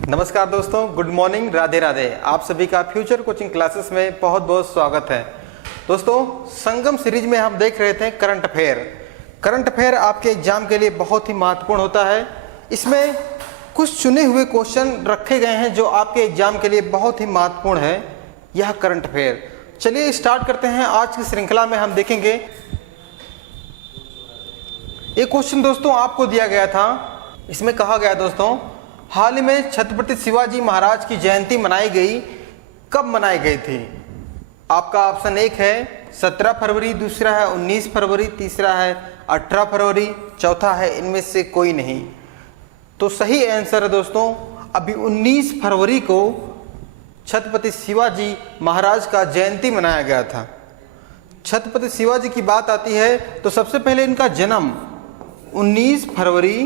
नमस्कार दोस्तों, good morning, Radhe Radhe. आप सभी का फ्यूचर कोचिंग क्लासेस में बहुत बहुत स्वागत है। दोस्तों, संगम सीरीज में हम देख रहे थे करंट अफेयर। करंट अफेयर आपके एग्जाम के लिए बहुत ही महत्वपूर्ण होता है। इसमें कुछ चुने हुए क्वेश्चन रखे गए हैं जो आपके एग्जाम के लिए बहुत ही महत्वपूर्ण है, यह करंट अफेयर। चलिए स्टार्ट करते हैं। आज की श्रृंखला में हम देखेंगे एक क्वेश्चन दोस्तों आपको दिया गया था। इसमें कहा गया दोस्तों, हाल ही में छत्रपति शिवाजी महाराज की जयंती मनाई गई, कब मनाई गई थी? आपका ऑप्शन एक है 17 फरवरी, दूसरा है 19 फरवरी, तीसरा है 18 फरवरी, चौथा है इनमें से कोई नहीं। तो सही आंसर है दोस्तों, अभी 19 फरवरी को छत्रपति शिवाजी महाराज का जयंती मनाया गया था। छत्रपति शिवाजी की बात आती है तो सबसे पहले इनका जन्म 19 फरवरी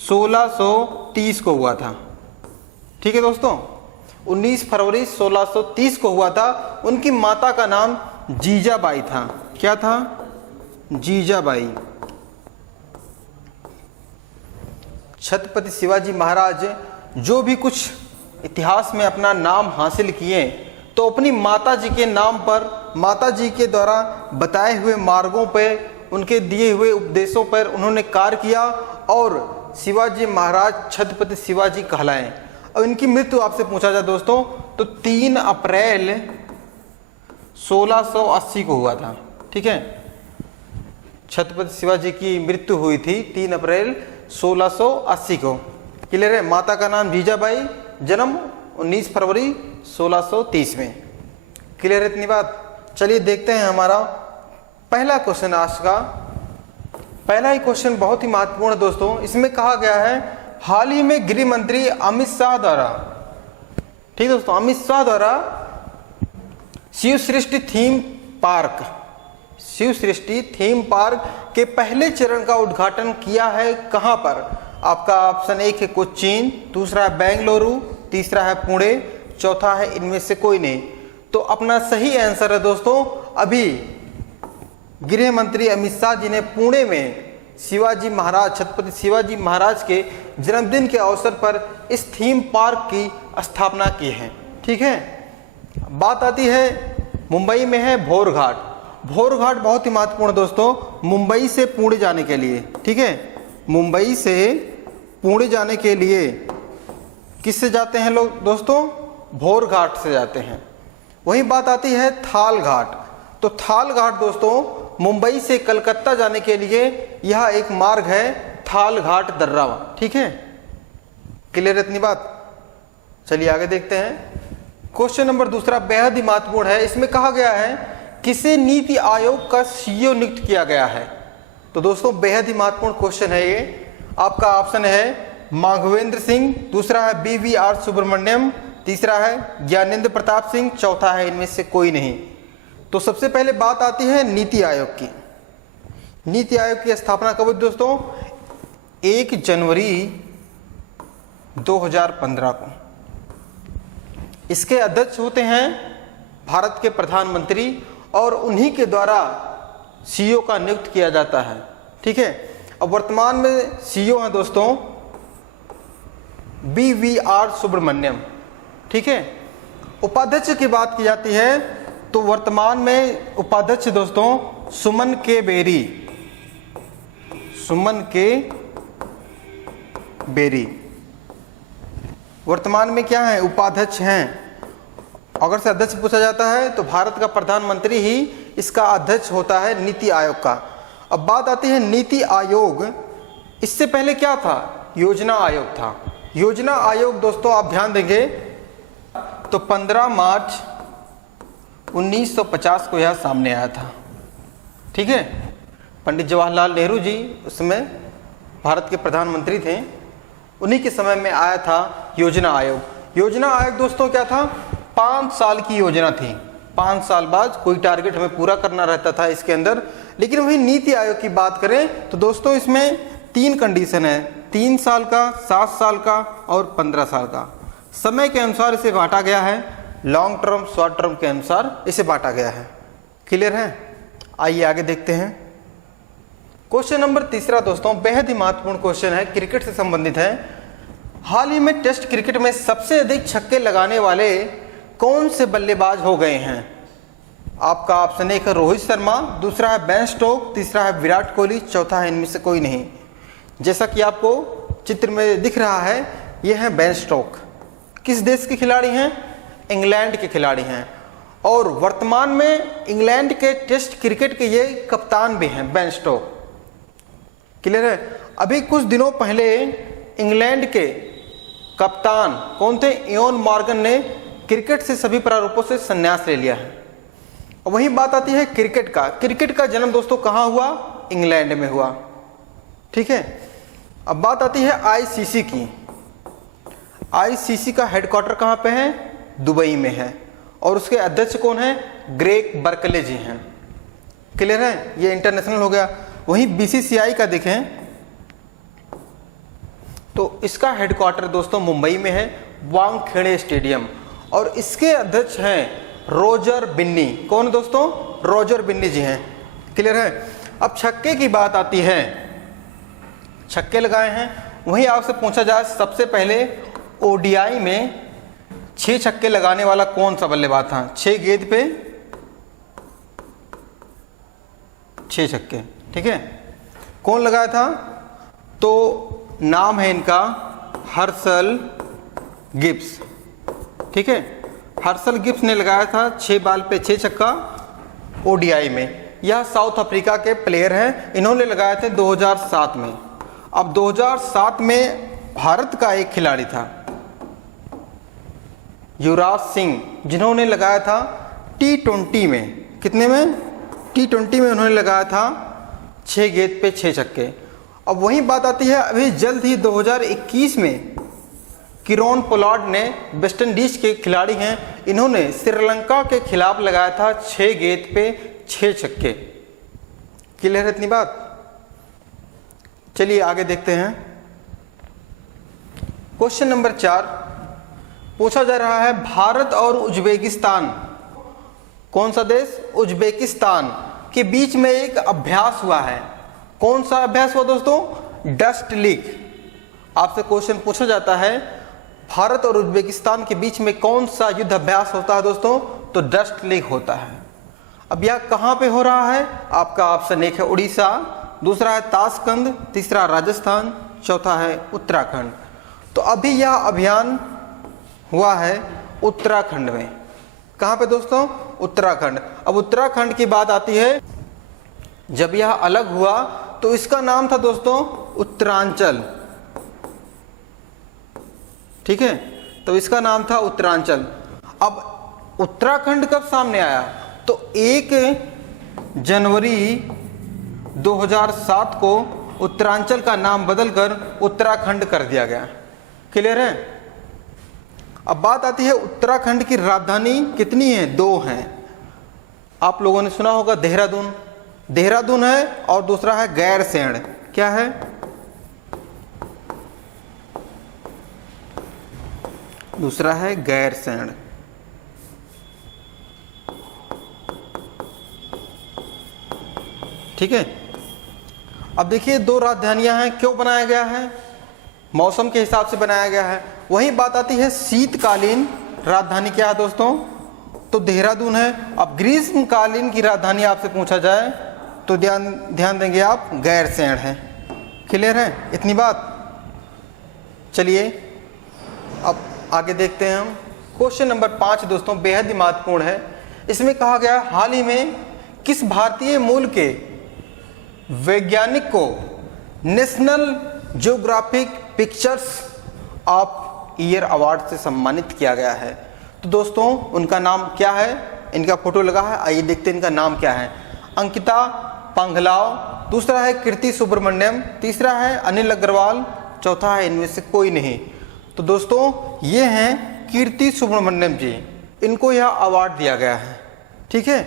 1630 को हुआ था। ठीक है दोस्तों, 19 फरवरी 1630 को हुआ था। उनकी माता का नाम जीजाबाई था। क्या था? जीजाबाई। छत्रपति शिवाजी महाराज जो भी कुछ इतिहास में अपना नाम हासिल किए तो अपनी माता जी के नाम पर, माता जी के द्वारा बताए हुए मार्गों पर, उनके दिए हुए उपदेशों पर उन्होंने कार्य किया और शिवाजी महाराज छत्रपति शिवाजी कहलाएं। और इनकी मृत्यु आपसे पूछा जाए दोस्तों तो 3 अप्रैल 1680 को हुआ था। ठीक है, छत्रपति शिवाजी की मृत्यु हुई थी 3 अप्रैल 1680 को। क्लियर है? माता का नाम जीजाबाई, जन्म 19 फरवरी 1630 में। क्लियर है इतनी बात? चलिए देखते हैं हमारा पहला क्वेश्चन आज का। पहला ही क्वेश्चन बहुत ही महत्वपूर्ण है दोस्तों। इसमें कहा गया है हाल ही में गृह मंत्री अमित शाह द्वारा, ठीक दोस्तों, अमित शाह द्वारा शिव सृष्टि थीम पार्क, शिव सृष्टि थीम पार्क के पहले चरण का उद्घाटन किया है कहां पर? आपका ऑप्शन एक है कोच्चीन, दूसरा है बेंगलुरु, तीसरा है पुणे, चौथा है इनमें से कोई नहीं। तो अपना सही आंसर है दोस्तों, अभी गृह मंत्री अमित शाह जी ने पुणे में शिवाजी महाराज, छत्रपति शिवाजी महाराज के जन्मदिन के अवसर पर इस थीम पार्क की स्थापना की है। ठीक है, बात आती है मुंबई में है भोर घाट। भोर घाट बहुत ही महत्वपूर्ण दोस्तों, मुंबई से पुणे जाने के लिए। ठीक है, मुंबई से पुणे जाने के लिए किससे जाते हैं लोग दोस्तों? भोर घाट से जाते हैं। वही बात आती है थाल घाट। तो थाल घाट दोस्तों मुंबई से कलकत्ता जाने के लिए यह एक मार्ग है, थाल घाट दर्रा। ठीक है, क्लियर है इतनी बात? चलिए आगे देखते हैं। क्वेश्चन नंबर दूसरा बेहद ही महत्वपूर्ण है। इसमें कहा गया है किसे नीति आयोग का सीईओ नियुक्त किया गया है? तो दोस्तों बेहद ही महत्वपूर्ण क्वेश्चन है ये। आपका ऑप्शन है माघवेंद्र सिंह, दूसरा है BVR सुब्रमण्यम, तीसरा है ज्ञानेंद्र प्रताप सिंह, चौथा है इनमें से कोई नहीं। तो सबसे पहले बात आती है नीति आयोग की। नीति आयोग की स्थापना कब हुई दोस्तों? 1 जनवरी 2015 को। इसके अध्यक्ष होते हैं भारत के प्रधानमंत्री और उन्हीं के द्वारा सीईओ का नियुक्त किया जाता है। ठीक है, अब वर्तमान में सीईओ हैं दोस्तों BVR सुब्रमण्यम। ठीक है, उपाध्यक्ष की बात की जाती है तो वर्तमान में उपाध्यक्ष दोस्तों सुमन के बेरी, सुमन के बेरी वर्तमान में क्या है? उपाध्यक्ष हैं। अगर से अध्यक्ष पूछा जाता है तो भारत का प्रधानमंत्री ही इसका अध्यक्ष होता है नीति आयोग का। अब बात आती है नीति आयोग। इससे पहले क्या था? योजना आयोग था। योजना आयोग दोस्तों आप ध्यान देंगे तो 15 मार्च 1950 को यह सामने आया था। ठीक है, पंडित जवाहरलाल नेहरू जी उसमें भारत के प्रधानमंत्री थे, उन्हीं के समय में आया था योजना आयोग। योजना आयोग दोस्तों क्या था? 5 साल की योजना थी। 5 साल बाद कोई टारगेट हमें पूरा करना रहता था इसके अंदर। लेकिन वही नीति आयोग की बात करें तो दोस्तों इसमें 3 कंडीशन है, 3 साल का, 7 साल का और 15 साल का। समय के अनुसार इसे बांटा गया है, लॉन्ग टर्म शॉर्ट टर्म के अनुसार इसे बांटा गया है। क्लियर है? आइए आगे देखते हैं। क्वेश्चन नंबर तीसरा दोस्तों बेहद ही महत्वपूर्ण क्वेश्चन है, क्रिकेट से संबंधित है। हाल ही में टेस्ट क्रिकेट में सबसे अधिक छक्के लगाने वाले कौन से बल्लेबाज हो गए हैं? आपका ऑप्शन एक है रोहित शर्मा, दूसरा है बेन स्टोक, तीसरा है विराट कोहली, चौथा है इनमें से कोई नहीं। जैसा कि आपको चित्र में दिख रहा है, यह है बेन स्टोक। किस देश के खिलाड़ी हैं? इंग्लैंड के खिलाड़ी हैं और वर्तमान में इंग्लैंड के टेस्ट क्रिकेट के ये कप्तान भी हैं, बेन स्टोक। क्लियर है? अभी कुछ दिनों पहले इंग्लैंड के कप्तान कौन थे? इयोन मॉर्गन ने क्रिकेट से सभी प्रारूपों से संन्यास ले लिया है। और वही बात आती है क्रिकेट का। क्रिकेट का जन्म दोस्तों कहाँ हुआ? इंग्लैंड में हुआ। ठीक है, अब बात आती है आईसीसी की। आईसीसी का हेडक्वार्टर कहाँ पे है? दुबई में है और उसके अध्यक्ष कौन है? ग्रेग बर्कले जी हैं। क्लियर है? ये इंटरनेशनल हो गया। वहीं बीसीसीआई का देखें तो इसका हेडक्वार्टर दोस्तों मुंबई में है, वानखेड़े स्टेडियम, और इसके अध्यक्ष हैं रोजर बिन्नी। कौन दोस्तों? रोजर बिन्नी जी हैं। क्लियर है? अब छक्के की बात आती है, छक्के लगाए हैं। वहीं आपसे पूछा जाए सबसे पहले ओडीआई में 6 छक्के लगाने वाला कौन सा बल्लेबाज था? 6 गेंद पे 6 छक्के। ठीक है, कौन लगाया था? तो नाम है इनका हर्सल गिब्स। ठीक है, हर्सल गिब्स ने लगाया था 6 बॉल पे 6 छक्का ओडीआई में। यह साउथ अफ्रीका के प्लेयर हैं। इन्होंने लगाए थे 2007 में। अब 2007 में भारत का एक खिलाड़ी था युवराज सिंह, जिन्होंने लगाया था T20 में। कितने में? T20 में उन्होंने लगाया था 6 गेंद पे 6 छक्के। अब वही बात आती है, अभी जल्द ही 2021 में किरोन पोलार्ड ने, वेस्ट इंडीज के खिलाड़ी हैं, इन्होंने श्रीलंका के खिलाफ लगाया था 6 गेंद पे 6 छक्के। क्लियर है इतनी बात? चलिए आगे देखते हैं। क्वेश्चन नंबर 4 पूछा जा रहा है, भारत और उज्बेकिस्तान, कौन सा देश? उज्बेकिस्तान के बीच में एक अभ्यास हुआ है। कौन सा अभ्यास हुआ दोस्तों? Dust league. आपसे क्वेश्चन पूछा जाता है भारत और उज्बेकिस्तान के बीच में कौन सा युद्ध अभ्यास होता है दोस्तों? तो डस्ट लीग होता है। अब यह कहां पे हो रहा है? आपका ऑप्शन एक है उड़ीसा, दूसरा है ताशकंद, तीसरा राजस्थान, चौथा है उत्तराखंड। तो अभी यह अभियान हुआ है उत्तराखंड में। कहां पे दोस्तों? उत्तराखंड। अब उत्तराखंड की बात आती है, जब यह अलग हुआ तो इसका नाम था दोस्तों उत्तरांचल। ठीक है, तो इसका नाम था उत्तरांचल। अब उत्तराखंड कब सामने आया? तो 1 जनवरी 2007 को उत्तरांचल का नाम बदलकर उत्तराखंड कर दिया गया। क्लियर है? अब बात आती है उत्तराखंड की राजधानी कितनी है? 2 हैं। आप लोगों ने सुना होगा देहरादून। देहरादून है और दूसरा है गैरसैंण। क्या है? दूसरा है गैरसैंण। ठीक है, अब देखिए 2 राजधानियां हैं। क्यों बनाया गया है? मौसम के हिसाब से बनाया गया है। वही बात आती है शीतकालीन राजधानी क्या है दोस्तों? तो देहरादून है। अब ग्रीष्मकालीन की राजधानी आपसे पूछा जाए तो ध्यान देंगे आप, गैरसैंण है। क्लियर है इतनी बात? चलिए अब आगे देखते हैं हम। क्वेश्चन नंबर 5 दोस्तों बेहद ही महत्वपूर्ण है। इसमें कहा गया हाल ही में किस भारतीय मूल के वैज्ञानिक को national geographic pictures of year award से सम्मानित किया गया है? तो दोस्तों उनका नाम क्या है? इनका फोटो लगा है, आइए देखते हैं इनका नाम क्या है। अंकिता पांघलाव, दूसरा है कीर्ति सुब्रमण्यम, तीसरा है अनिल अग्रवाल, चौथा है इनमें से कोई नहीं। तो दोस्तों ये हैं कीर्ति सुब्रमण्यम जी, इनको यह अवार्ड दिया गया है। ठीक है,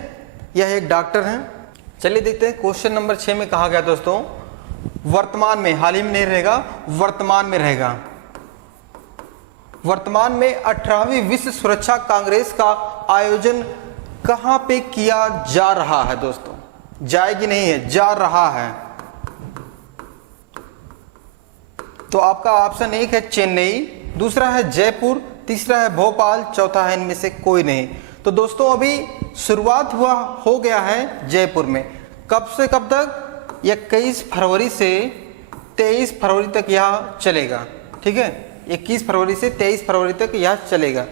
यह एक डॉक्टर हैं। चलिए देखते हैं क्वेश्चन नंबर 6 में कहा गया दोस्तों वर्तमान में, हाल ही में नहीं रहेगा, वर्तमान में रहेगा। वर्तमान में 18वीं विश्व सुरक्षा कांग्रेस का आयोजन कहां पे किया जा रहा है दोस्तों? जाएगी नहीं है, जा रहा है। तो आपका ऑप्शन एक है चेन्नई, दूसरा है जयपुर, तीसरा है भोपाल, चौथा है इनमें से कोई नहीं। तो दोस्तों अभी शुरुआत हो गया है जयपुर में। कब से कब तक? 21 फरवरी से 23 फरवरी तक यह चलेगा। ठीक है, 21 फरवरी से 23 फरवरी तक यह चलेगा।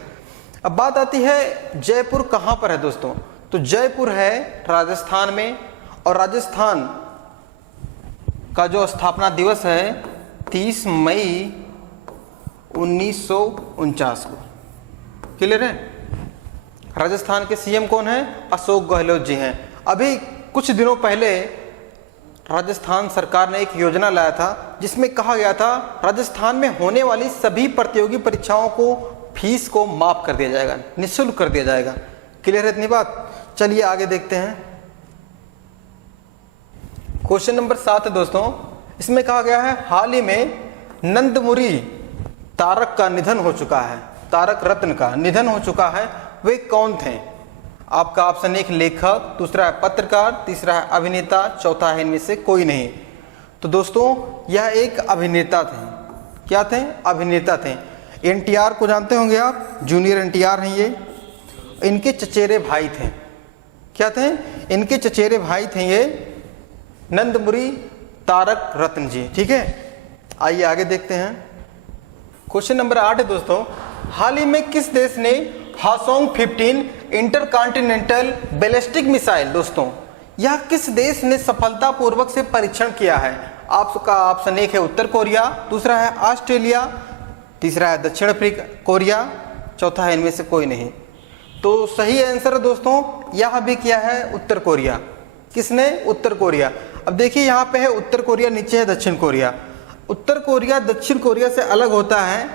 अब बात आती है जयपुर कहाँ पर है दोस्तों। तो जयपुर है राजस्थान में, और राजस्थान का जो स्थापना दिवस है 30 मई 1949 को। क्लियर है? राजस्थान के सीएम कौन है? अशोक गहलोत जी हैं। अभी कुछ दिनों पहले राजस्थान सरकार ने एक योजना लाया था जिसमें कहा गया था राजस्थान में होने वाली सभी प्रतियोगी परीक्षाओं को फीस को माफ कर दिया जाएगा, निःशुल्क कर दिया जाएगा। क्लियर है इतनी बात? चलिए आगे देखते हैं। क्वेश्चन नंबर 7 है दोस्तों। इसमें कहा गया है हाल ही में नंदमुरी तारक का निधन हो चुका है, तारक रत्न का निधन हो चुका है। वे कौन थे? आपका ऑप्शन एक लेखक, दूसरा है पत्रकार, तीसरा है अभिनेता, चौथा है इनमें से कोई नहीं। तो दोस्तों यह एक अभिनेता थे। क्या थे? अभिनेता थे। एनटीआर को जानते होंगे आप, जूनियर एनटीआर हैं ये। इनके चचेरे भाई थे। क्या थे? इनके चचेरे भाई थे ये नंदमुरी तारक रत्न जी। ठीक है, आइए आगे देखते हैं। क्वेश्चन नंबर 8 है दोस्तों। हाल ही में किस देश ने हासोंग 15 इंटरकॉन्टिनेंटल बैलिस्टिक मिसाइल, दोस्तों यह किस देश ने सफलतापूर्वक से परीक्षण किया है? आपका ऑप्शन एक है उत्तर कोरिया, दूसरा है ऑस्ट्रेलिया, तीसरा है दक्षिण कोरिया, चौथा है इनमें से कोई नहीं। तो सही आंसर है दोस्तों यह भी किया है उत्तर कोरिया। किसने? उत्तर कोरिया। अब देखिए यहाँ पे है उत्तर कोरिया, नीचे है दक्षिण कोरिया। उत्तर कोरिया दक्षिण कोरिया से अलग होता है,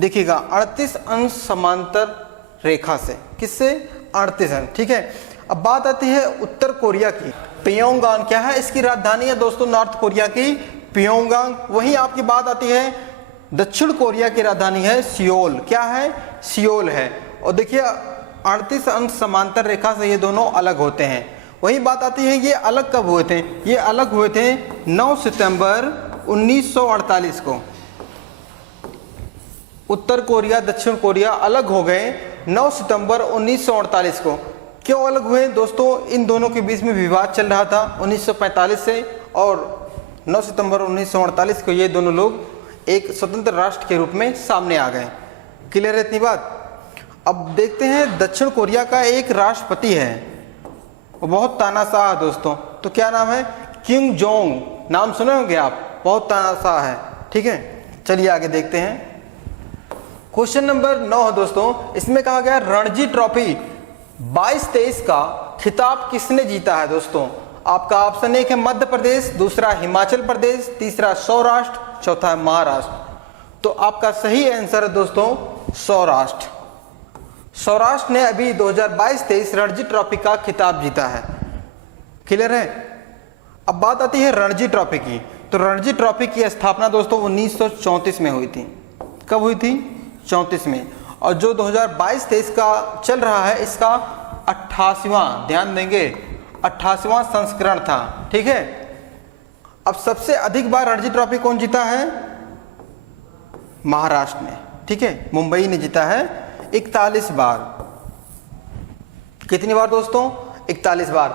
देखिएगा 38 अंश समांतर रेखा से। किससे? 38 अंश। ठीक है, अब बात आती है उत्तर कोरिया की। प्योंगयांग क्या है? इसकी राजधानी है दोस्तों नॉर्थ कोरिया की प्योंगयांग। वहीं आपकी बात आती है दक्षिण कोरिया की राजधानी है सियोल। क्या है? सियोल है। और देखिए 38 अंश समांतर रेखा से ये दोनों अलग होते हैं। वही बात आती है ये अलग कब हुए थे? ये अलग हुए थे 9 सितंबर 1948 को। उत्तर कोरिया दक्षिण कोरिया अलग हो गए 9 सितंबर 1948 को। क्यों अलग हुए दोस्तों? इन दोनों के बीच में विवाद चल रहा था 1945 से, और 9 सितंबर 1948 को ये दोनों लोग एक स्वतंत्र राष्ट्र के रूप में सामने आ गए। क्लियर है इतनी बात? अब देखते हैं दक्षिण कोरिया का एक राष्ट्रपति है, वो बहुत तानाशाह है दोस्तों। तो क्या नाम है? Kim Jong. नाम सुने होंगे आप, बहुत तानाशाह है। ठीक है, चलिए आगे देखते हैं। क्वेश्चन नंबर 9 है दोस्तों। इसमें कहा गया रणजी ट्रॉफी 22-23 का खिताब किसने जीता है दोस्तों? आपका ऑप्शन एक है मध्य प्रदेश, दूसरा हिमाचल प्रदेश, तीसरा सौराष्ट्र, चौथा है महाराष्ट्र। तो आपका सही आंसर है दोस्तों सौराष्ट्र। सौराष्ट्र ने अभी 2022-23 रणजी ट्रॉफी का खिताब जीता है। क्लियर है? अब बात आती है रणजी ट्रॉफी की। तो रणजी ट्रॉफी की स्थापना दोस्तों 1934 में हुई थी। कब हुई थी? 34 में। और जो 2022-23 का चल रहा है इसका 88वां, ध्यान देंगे 88वां संस्करण था। ठीक है, अब सबसे अधिक बार रणजी ट्रॉफी कौन जीता है? महाराष्ट्र ने। ठीक है, मुंबई ने जीता है 41 बार। कितनी बार दोस्तों? 41 बार।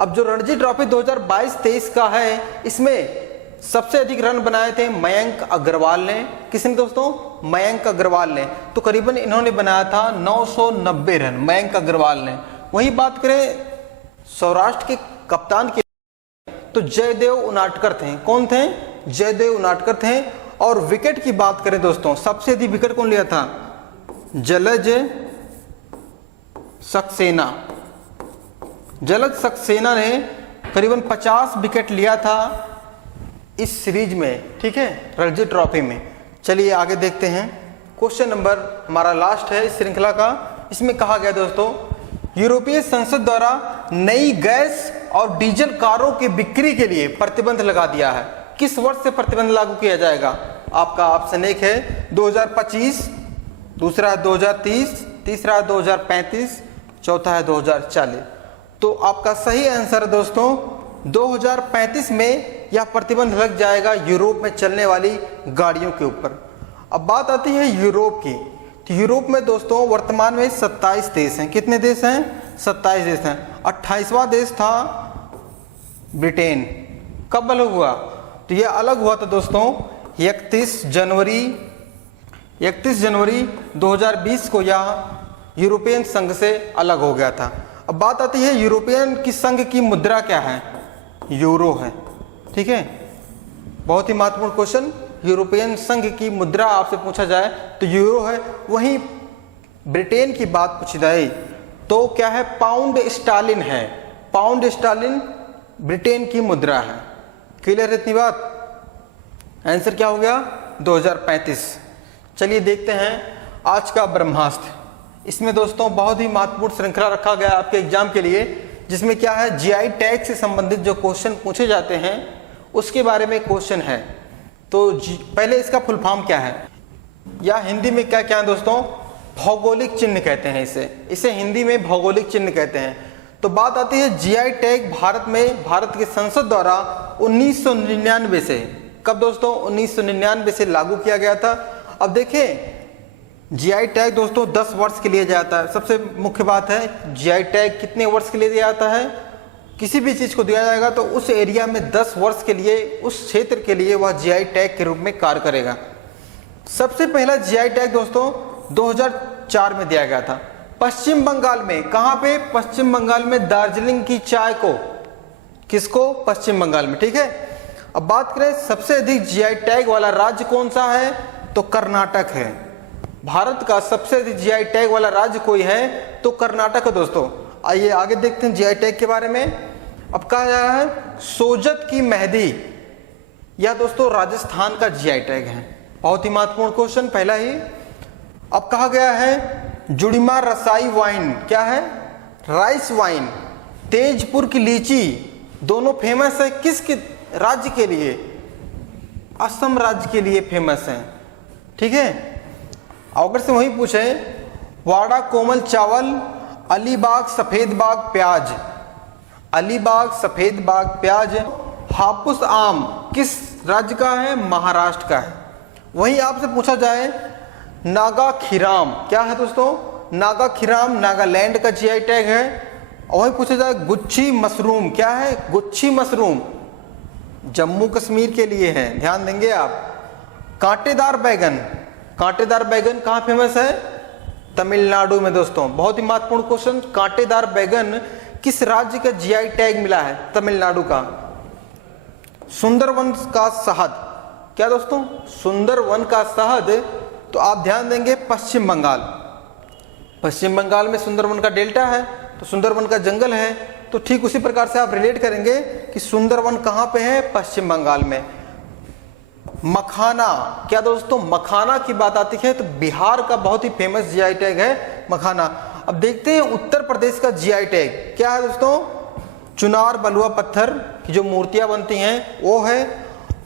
अब जो रणजी ट्रॉफी 2022-23 का है इसमें सबसे अधिक रन बनाए थे मयंक अग्रवाल ने। किसने दोस्तों? मयंक अग्रवाल ने। तो करीबन इन्होंने बनाया था 990 रन, मयंक अग्रवाल ने। वही बात करें सौराष्ट्र के कप्तान की तो जयदेव उनाटकर थे। कौन थे? जयदेव उनाटकर थे। और विकेट की बात करें दोस्तों, सबसे अधिक विकेट कौन लिया था? जलज सक्सेना। जलज सक्सेना ने करीबन 50 विकेट लिया था इस सीरीज में। ठीक है, रणजी ट्रॉफी में। चलिए आगे देखते हैं। क्वेश्चन नंबर हमारा लास्ट है इस श्रृंखला का। इसमें कहा गया दोस्तों यूरोपीय संसद द्वारा नई गैस और डीजल कारों की बिक्री के लिए प्रतिबंध लगा दिया है। किस वर्ष से प्रतिबंध लागू किया जाएगा? आपका ऑप्शन एक है 2025, दूसरा है 2030, तीसरा है 2035, चौथा है 2040। तो आपका सही आंसर है दोस्तों 2035 में यह प्रतिबंध लग जाएगा यूरोप में चलने वाली गाड़ियों के ऊपर। अब बात आती है यूरोप की, तो यूरोप में दोस्तों वर्तमान में 27 देश हैं। कितने देश हैं? 27 देश हैं। 28वां देश था ब्रिटेन। कब अलग हुआ? तो यह अलग हुआ था दोस्तों 31 जनवरी 2020 को यह यूरोपियन संघ से अलग हो गया था। अब बात आती है यूरोपियन की संघ की मुद्रा क्या है? यूरो है। ठीक है, बहुत ही महत्वपूर्ण क्वेश्चन। यूरोपियन संघ की मुद्रा आपसे पूछा जाए तो यूरो है। वहीं ब्रिटेन की बात पूछी जाए तो क्या है? पाउंड स्टार्लिन है। पाउंड स्टार्लिन ब्रिटेन की मुद्रा है। क्लियर है इतनी बात? आंसर क्या हो गया? 2035। चलिए देखते हैं आज का ब्रह्मास्त्र। इसमें दोस्तों बहुत ही महत्वपूर्ण श्रृंखला रखा गया आपके एग्जाम के लिए, जिसमें क्या है जीआई टैग से संबंधित जो क्वेश्चन पूछे जाते हैं उसके बारे में क्वेश्चन है। तो पहले इसका फुल फॉर्म क्या है या हिंदी में क्या क्या है दोस्तों? भौगोलिक चिन्ह कहते हैं इसे हिंदी में भौगोलिक चिन्ह कहते हैं। तो बात आती है जीआई टैग भारत की संसद द्वारा 1999 से, कब दोस्तों? 1999 से लागू किया गया था। अब देखें जीआई टैग दोस्तों 10 वर्ष के लिए जाता है। सबसे मुख्य बात है जीआई टैग कितने वर्ष के लिए दिया जाता है? किसी भी चीज को दिया जाएगा तो उस एरिया में 10 वर्ष के लिए, उस क्षेत्र के लिए वह जीआई टैग के रूप में कार्य करेगा। सबसे पहला जीआई टैग दोस्तों 2004 में दिया गया था पश्चिम बंगाल में। कहां पे? पश्चिम बंगाल में दार्जिलिंग की चाय को। किसको? पश्चिम बंगाल में। ठीक है, अब बात करें सबसे अधिक जीआई टैग वाला राज्य कौन सा है? तो कर्नाटक है। भारत का सबसे अधिक जीआई टैग वाला राज्य कोई है तो कर्नाटक है दोस्तों। आइए आगे देखते हैं जीआई टैग के बारे में। अब कहा जा रहा है सोजत की मेहंदी, यह दोस्तों राजस्थान का जीआई टैग है। बहुत ही महत्वपूर्ण क्वेश्चन पहला ही। अब कहा गया है जुड़ीमा रसाई वाइन, क्या है? Rice wine. तेजपुर की लीची, दोनों फेमस है किस राज्य के लिए? असम राज्य के लिए फेमस है। ठीक है, अगर से वही पूछे वाड़ा कोमल चावल, अलीबाग सफेद बाग प्याज। अलीबाग सफेद बाग प्याज। हापुस आम किस राज्य का है? महाराष्ट्र का है। वहीं आपसे पूछा जाए नागा खीराम, क्या है दोस्तों? नागा खीराम नागालैंड का जीआई टैग है। और वही पूछा जाए गुच्छी मशरूम, क्या है? गुच्छी मशरूम जम्मू कश्मीर के लिए है, ध्यान देंगे आप। कांटेदार बैगन, कांटेदार बैगन कहाँ फेमस है? तमिलनाडु में दोस्तों। बहुत ही महत्वपूर्ण क्वेश्चन, कांटेदार बैगन किस राज्य का जीआई टैग मिला है? तमिलनाडु का। सुंदरवन का शहद, क्या दोस्तों? सुंदरवन का शहद, तो आप ध्यान देंगे पश्चिम बंगाल। पश्चिम बंगाल में सुंदरवन का डेल्टा है तो सुंदरवन का जंगल है। तो ठीक उसी प्रकार से आप रिलेट करेंगे कि सुंदरवन कहाँ पे है? पश्चिम बंगाल में। मखाना, क्या दोस्तों? मखाना की बात आती है तो बिहार का बहुत ही फेमस जीआई टैग है मखाना। अब देखते हैं उत्तर प्रदेश का जीआई टैग क्या है दोस्तों? चुनार बलुआ पत्थर की जो मूर्तियां बनती हैं वो है।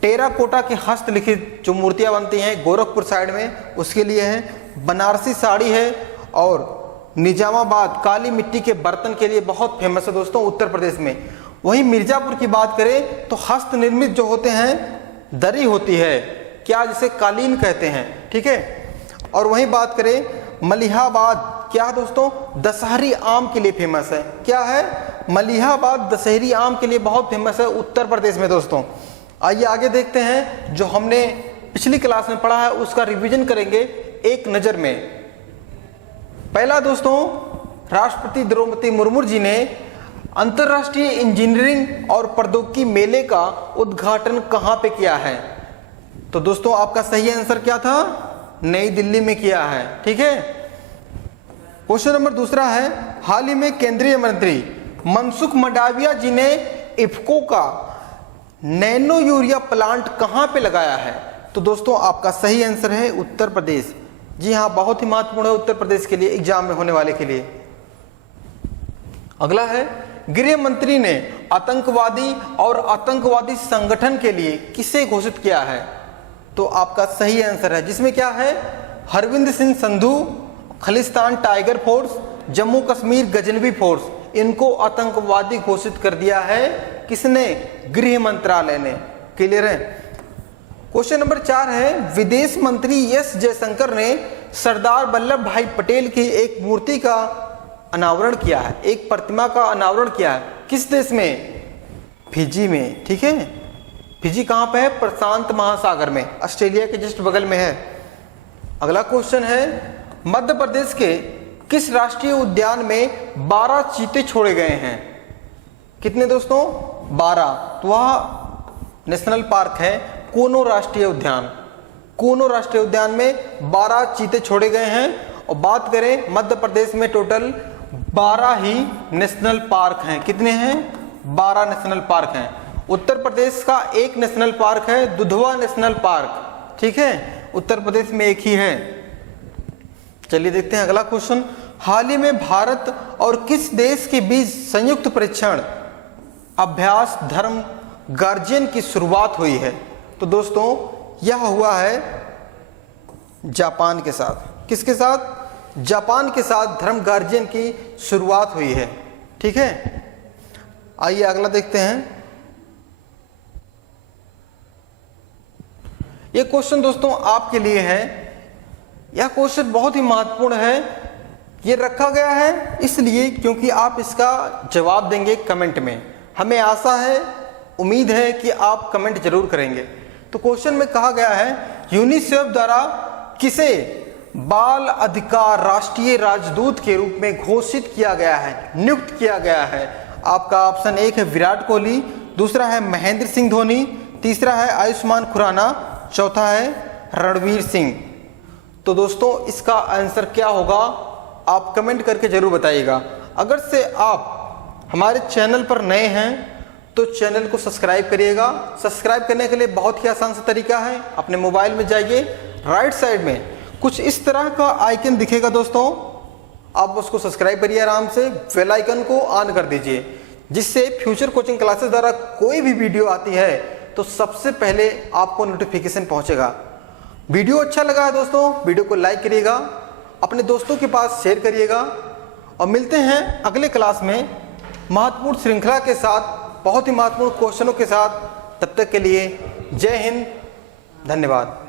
टेराकोटा की हस्तलिखित जो मूर्तियां बनती हैं गोरखपुर साइड में उसके लिए है। बनारसी साड़ी है। और निजामाबाद काली मिट्टी के बर्तन के लिए बहुत फेमस है दोस्तों उत्तर प्रदेश में। वहीं मिर्जापुर की बात करें तो हस्त निर्मित जो होते हैं दरी होती है, क्या, जिसे कालीन कहते हैं। ठीक है, और वहीं बात करें मलिहाबाद, क्या दोस्तों? दशहरी आम के लिए फेमस है। क्या है? मलिहाबाद दशहरी आम के लिए बहुत फेमस है उत्तर प्रदेश में दोस्तों। आइए आगे देखते हैं, जो हमने पिछली क्लास में पढ़ा है उसका रिवीजन करेंगे एक नज़र में। पहला दोस्तों, राष्ट्रपति द्रौपदी मुर्मू जी ने अंतर्राष्ट्रीय इंजीनियरिंग और प्रौद्योगिकी मेले का उद्घाटन कहाँ पे किया है? तो दोस्तों आपका सही आंसर क्या था? नई दिल्ली में किया है। ठीक है, क्वेश्चन नंबर दूसरा है, हाल ही में केंद्रीय मंत्री मनसुख मंडाविया जी ने इफ्को का नैनो यूरिया प्लांट कहां पे लगाया है? तो दोस्तों आपका सही आंसर है उत्तर प्रदेश। जी हाँ, बहुत ही महत्वपूर्ण है उत्तर प्रदेश के लिए, एग्जाम में होने वाले के लिए। अगला है, गृह मंत्री ने आतंकवादी और आतंकवादी संगठन के लिए किसे घोषित किया है? तो आपका सही आंसर है, जिसमें क्या है, Harvind Singh Sandhu, Khalistan tiger force, Jammu Kashmir Ghaznavi force, इनको आतंकवादी घोषित कर दिया है। किसने? गृह मंत्रालय ने। क्लियर है। क्वेश्चन नंबर 4 है, विदेश मंत्री एस जयशंकर ने सरदार वल्लभ भाई पटेल की एक मूर्ति का अनावरण किया है, एक प्रतिमा का अनावरण किया है। किस देश में? फिजी में। ठीक है, फिजी कहाँ पे है? प्रशांत महासागर में, ऑस्ट्रेलिया के जस्ट बगल में है। अगला क्वेश्चन है, मध्य प्रदेश के किस राष्ट्रीय उद्यान में 12 चीते छोड़े गए हैं? कितने दोस्तों? 12। तो वह नेशनल पार्क है कोनो राष्ट्रीय उद्यान। कोनो राष्ट्रीय उद्यान में 12 चीते छोड़े गए हैं। और बात करें मध्य प्रदेश में टोटल 12 ही नेशनल पार्क हैं। कितने हैं? 12 नेशनल पार्क हैं। उत्तर प्रदेश का एक नेशनल पार्क है, दुधवा नेशनल पार्क। ठीक है, उत्तर प्रदेश में एक ही है। चलिए देखते हैं अगला क्वेश्चन। हाल ही में भारत और किस देश के बीच संयुक्त परीक्षण अभ्यास धर्म गार्जियन की शुरुआत हुई है? तो दोस्तों यह हुआ है जापान के साथ। किसके साथ? जापान के साथ धर्म गार्जियन की शुरुआत हुई है। ठीक है, आइए अगला देखते हैं। यह क्वेश्चन दोस्तों आपके लिए है। यह क्वेश्चन बहुत ही महत्वपूर्ण है। यह रखा गया है इसलिए क्योंकि आप इसका जवाब देंगे कमेंट में। हमें आशा है, उम्मीद है कि आप कमेंट जरूर करेंगे। तो क्वेश्चन में कहा गया है, यूनिसेफ द्वारा किसे बाल अधिकार राष्ट्रीय राजदूत के रूप में घोषित किया गया है, नियुक्त किया गया है? आपका ऑप्शन 1 है विराट कोहली, दूसरा है महेंद्र सिंह धोनी, तीसरा है आयुष्मान खुराना, चौथा है रणवीर सिंह। तो दोस्तों इसका आंसर क्या होगा आप कमेंट करके जरूर बताइएगा। अगर से आप हमारे चैनल पर नए हैं तो चैनल को सब्सक्राइब करिएगा। सब्सक्राइब करने के लिए बहुत ही आसान सा तरीका है, अपने मोबाइल में जाइए, राइट साइड में कुछ इस तरह का आइकन दिखेगा दोस्तों, आप उसको सब्सक्राइब करिए आराम से, बेल आइकन को ऑन कर दीजिए, जिससे फ्यूचर कोचिंग क्लासेस द्वारा कोई भी वीडियो आती है तो सबसे पहले आपको नोटिफिकेशन पहुंचेगा। वीडियो अच्छा लगा है दोस्तों, वीडियो को लाइक करिएगा, अपने दोस्तों के पास शेयर करिएगा और मिलते हैं अगले क्लास में महत्वपूर्ण श्रृंखला के साथ, बहुत ही महत्वपूर्ण क्वेश्चनों के साथ। तब तक के लिए जय हिंद, धन्यवाद।